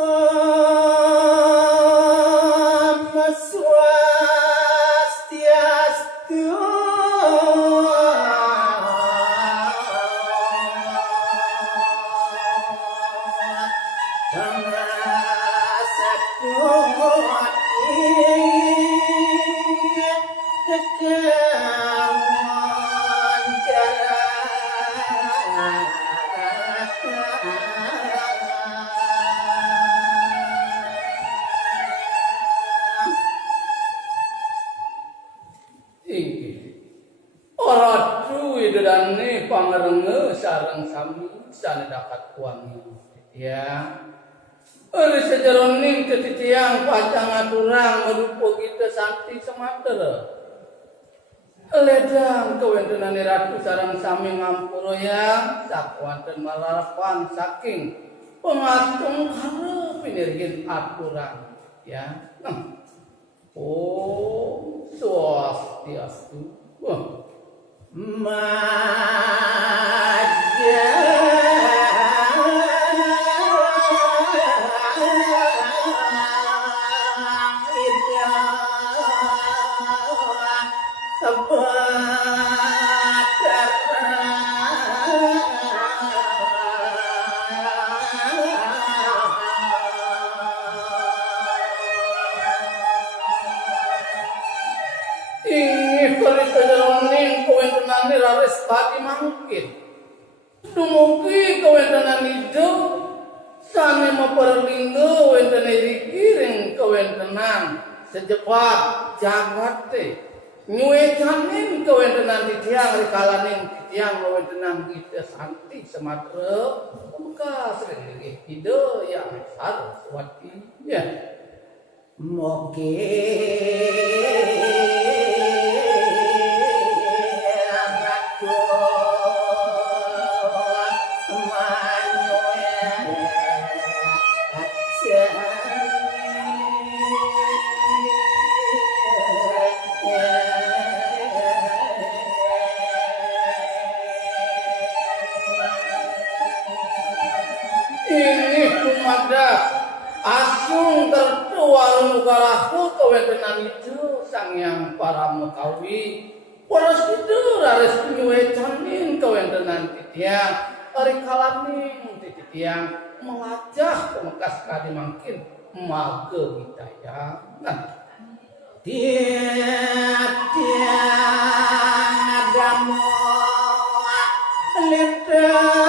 Om Swastiastu. Oratu idane pangrenge sareng sami sane dapat kuangi ya. Eri sejeroning tetitiang pacang aturang merupa kita santi sematera. Ledang kewentenane ratu sareng sami ngampura ya sakuanten malarapan saking pengatung karep pinirgin aturan ya. Oh, swastiastu. Raris pati mangkin dumugi kawentenan hidup sane maperlinggo wentene dikiring kawentenan sejepat jagate nyuecanin kawentenan titiang rikalaning titiang kawentenan kita santi sematra bekas rege hidup yang saraswati ya Moge asung tertua nugalahu kawentenan itu sang yang para mekawi paras itu raris nyuecanin kawentenan titiang ari kalaning titiang melajah pemekas kadi mangkin mage kita ya nah tiang damo lenteng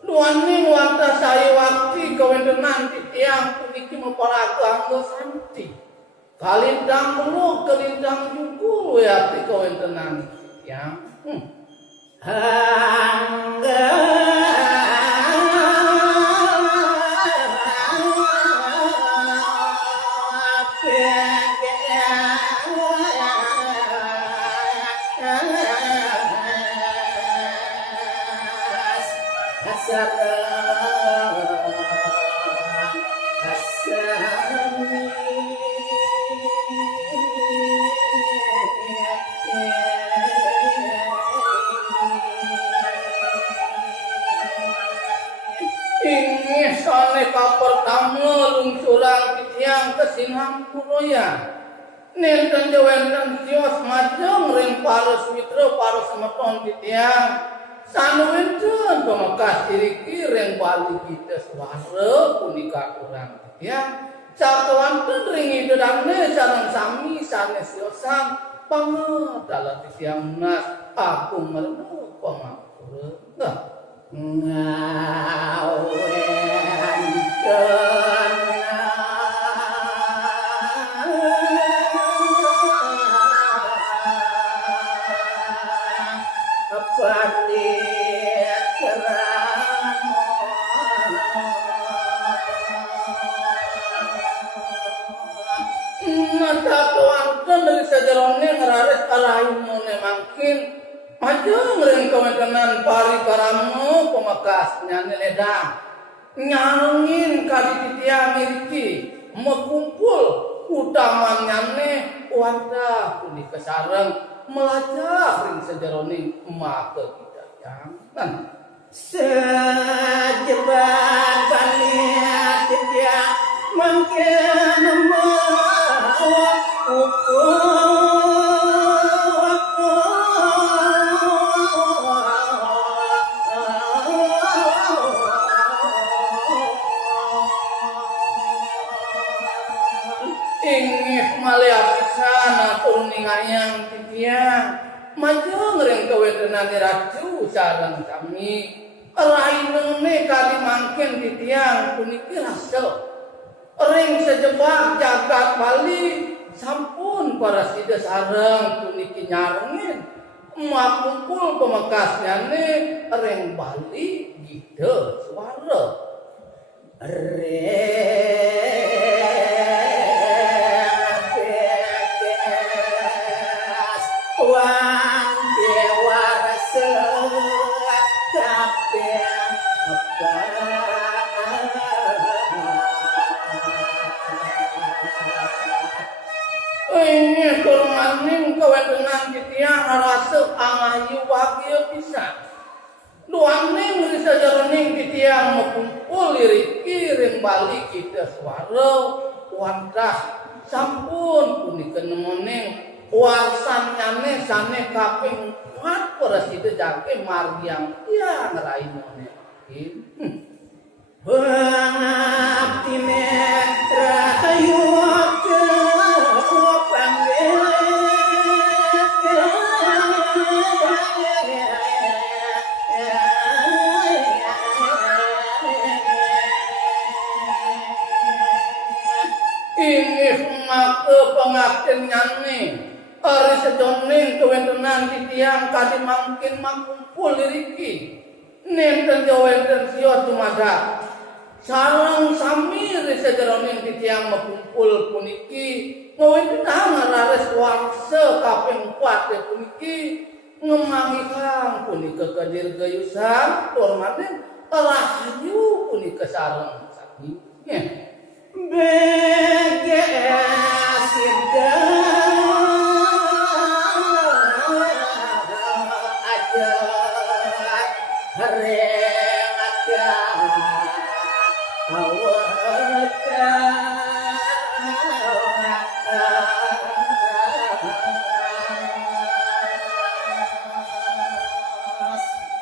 Nuani wanta saya wakti kawentenan titiang puniki maparaga anggo santi. Kalintang mulu kalintang jukul ya ti kawentenan titiang. Angga pertama lungsuran titiang kesinang puroya nenten jawenten sios majeng ring paros mitra paros semeton titiang sanuwenten pemekas diriki ring bali kita suara punika kurang titiang catuanten ring idodane sareng sami sanes siosan pangadala titiang nas aku merenu pangapura ngawen Nata tuangkan dari sejarahnya ngeraris alain mone mangkin Majeng ring kawentenan pari karamu pemakas nyane ledang. Nyalengin kali titiang miriki mekumpul utaman nyane wanda kuni kesareng melajah ring sejeroning emak ke kita jangan. Sejeban baniat dia mungkin mau ingin malaya pisan atur ningayang titiang majeng ring kawentenan raju sareng kami rainene kali mangken titiang puniki rasel ring sejebak jagat Bali sampun para sida sareng puniki nyarengin emak kumpul pemekasnyane ring Bali gitu suara Wan dewar tapi ini kurmaning kawentenan titiang arasep angayu wagil pisan luaning risa jaroning titiang mekumpul liriki ring Bali kita suara wantah sampun punikeun nemoning warsan nyane sane kaping 4 para sida jake margiang tiang rainone Pengabdine rahayu ingih make pengabden nyane ari sejoning kawentenan titiang kadi mangkin makumpul liriki nenten jawenten sio tumadak sareng sami sejeroning titiang makumpul puniki ngawenten ngarares warsa kaping 4 puniki ngemangi kang punika kadirgayusan tur manen rahayu punika sareng sami Begesida aja harengaka awaka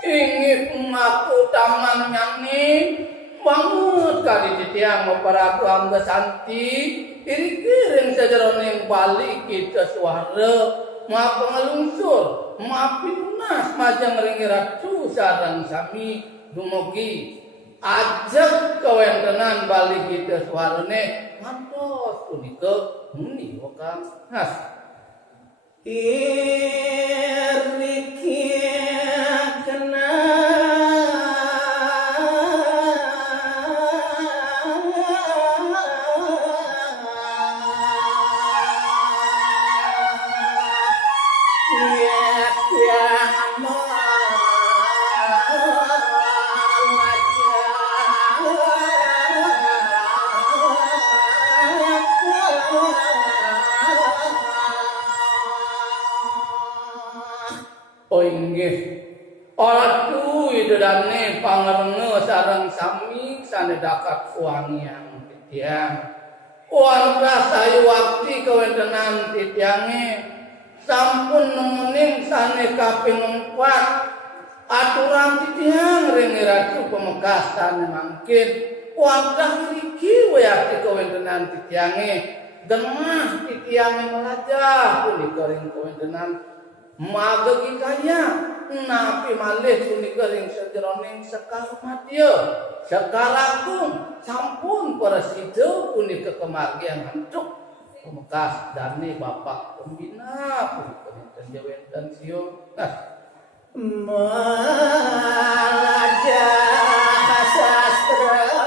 ingin maku taman nyani banget kali titiang memparaku angga santi iri-iring sejeroning Bali kita suara ma pengelungsur ma pinunas majang ringi ratu sarang sami dumugi ajak kawentenan Bali kita suarane mantos punika muni wakang nas iriki kena oh inggih atu idedane pangrenge sareng sami sanedakat wangiang titiang wangka sayu wakti kawentenan titiange sampun nemening sane kaping 4 aturan titiang ring ratu pemekasan mangkin wangka mriki wayati kawentenan titiange demah titiange melajah punika ring kawentenan magegi kaya napi malih punika ring sejeroning sekar madya sekaragung sampun para sida punika kemargian hancuk pemekas dane bapak pembina punika wonten jawenten sio melajah sastra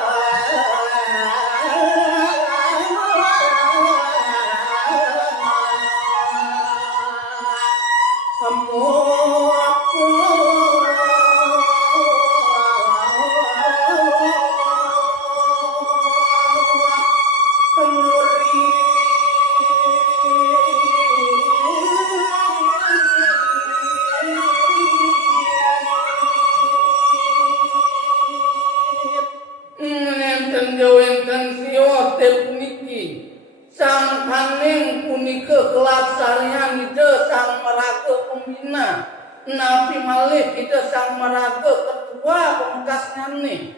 Rio teh puniki sang kaning punika kelak sarian ide sang maraga pembina napi malih ide sang maraga ketua pemekasnya nih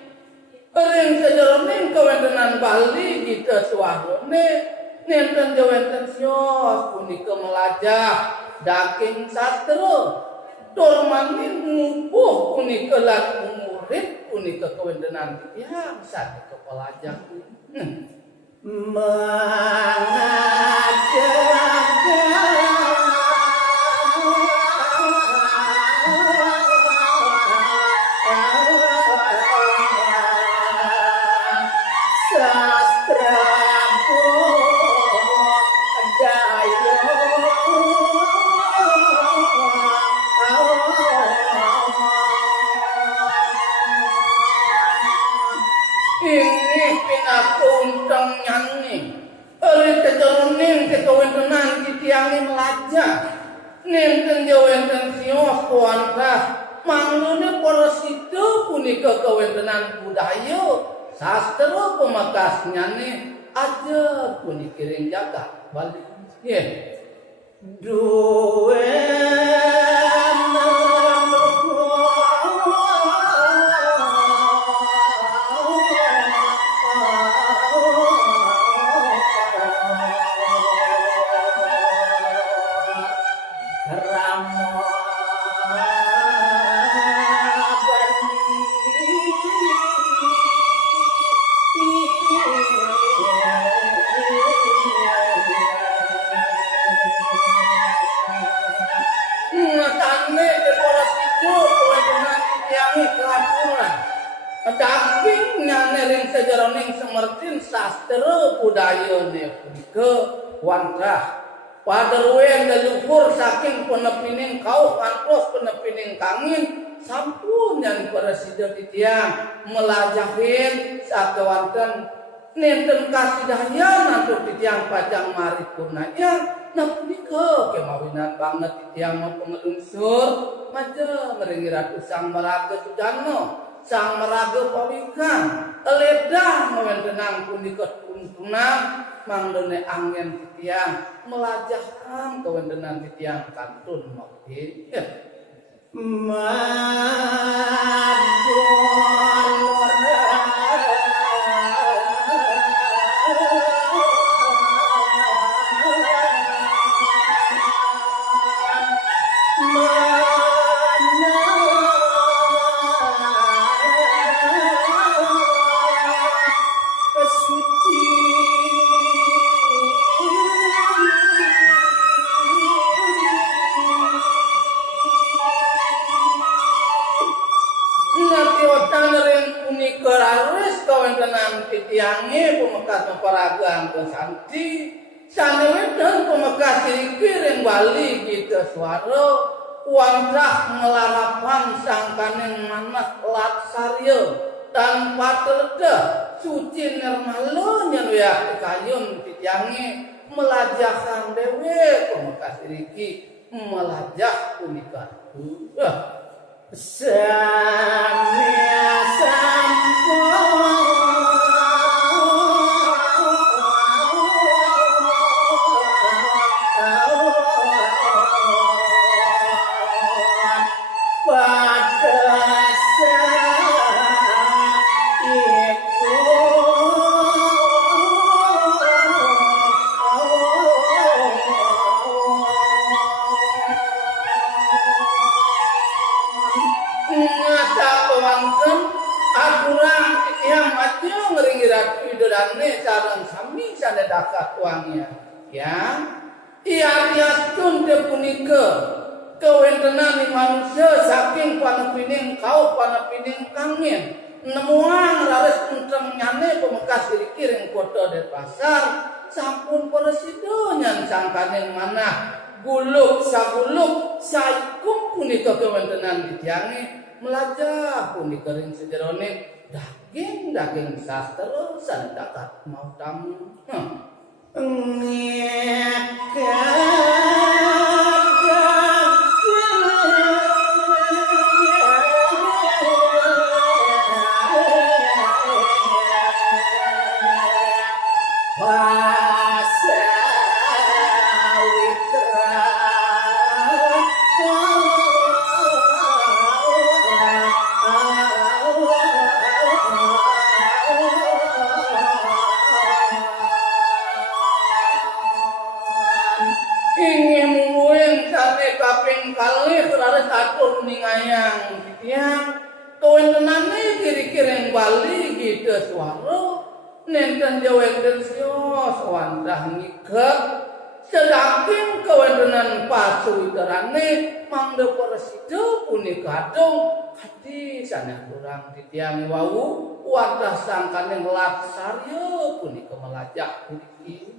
ring sejeroning kewentenan Bali ide suarone nenten jawenten sios punika melajah daging sastra tur maning ngupuh punika lan murid punika kewentenan tiyang saged kepelajah ini pinaku untang nyanyi oleh kejeroning kewentenan titiangi melajah nenten jawenten sios kuantah manglune para sida punika kewentenan budaya sastra pemakas nyanyi aja puniki jagat Bali nggih duwe daging nyanering sejeroning semertin sastra budaya punika wantah paderwen leluhur saking penepining kau kantos penepining kangin sampun yang presiden titiang melajahin sakewanten nenten kasidaya nanti titiang pajang mari purnanya nah punika kemawinan banget titiang mau pengelunsur maja ngeringi ratu sang meraga sujano sang meraga pawikan eledah mewentenang punika tuntunan mangdone angin titiang melajahkan kewentenan titiang kantun mauti titiange pemekas memperagang ke santi sanewedan pemekas kiring Bali gitu suara wantah ngelarapan sangkaning manah latsarya tanpa teleda suci nirmala nyeluyak kayun titiange melajahkan dewe pemekas iki melajah punika samya sampun sareng sami sanedakat wangia ya iatiatun te punika kewentenan manusia saking panepining kau panepining kangin nemuang laris unteng nyane pemekas kiring kota Denpasar sampun presida nyan sangkaning manah guluk saguluk saikum punika kewentenan ditiangi melajah punika ring sejeroning daging sastra sanedakat mau tamu Wasa witra ingin mungkin kami kaping kali terus atur ningayang titiang kawentenane kiri-kiri bali gitu suara nenten jaweng densio sawantah ngikep sedangkin kawentenan pasu iterane mangde parasido punika adong hati sana kurang titiang wau wantah sangkane latsarya punika melajak puniki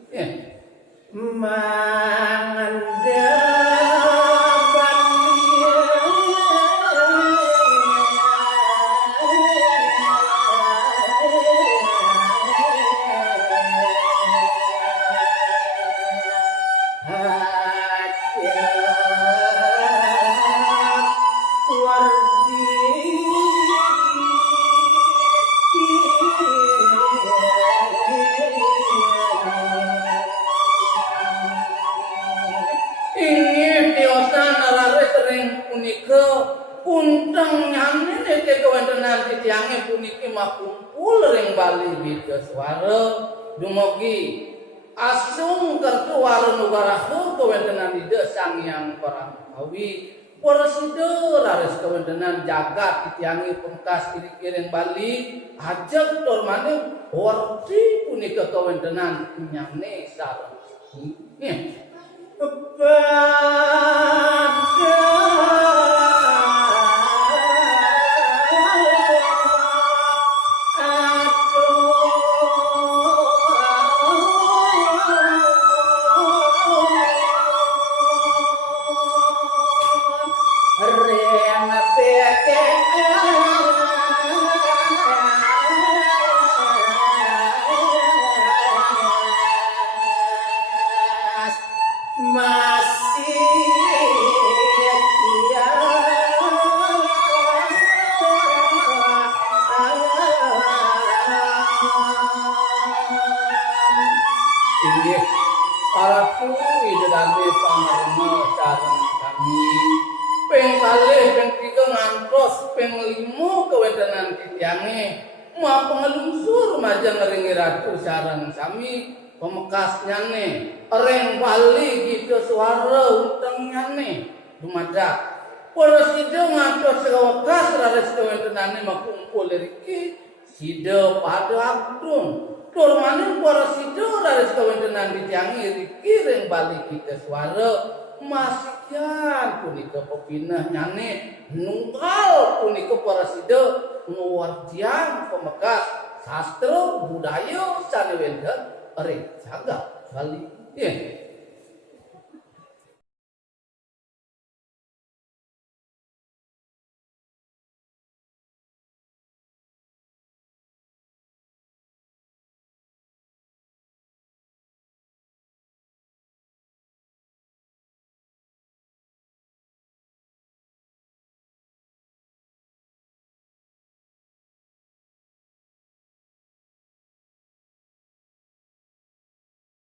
puntang nyamin ete kawentenan titiange puniki makumpul ring bali bida swara dumugi asung kertu warung nugarahu kawentenan ida sang yang Parangkawi parasida laris kawentenan jagat titiange pungkas kiri-kiri bali ajeng tur maning warti punika kawentenan nyane sareng sareng sami pemekasnyane reng bali gitu suara untengnyane dumadak parasida ngantos sewekas rares kawentenane makumpul riki sida pada abdun tur maning parasida rares kawentenan dijangi riki reng bali gitu suara masikian punika pepinah nyane nunggal punika parasida nguwardian pemekas sastra budaya sanewenda ring jagat Bali.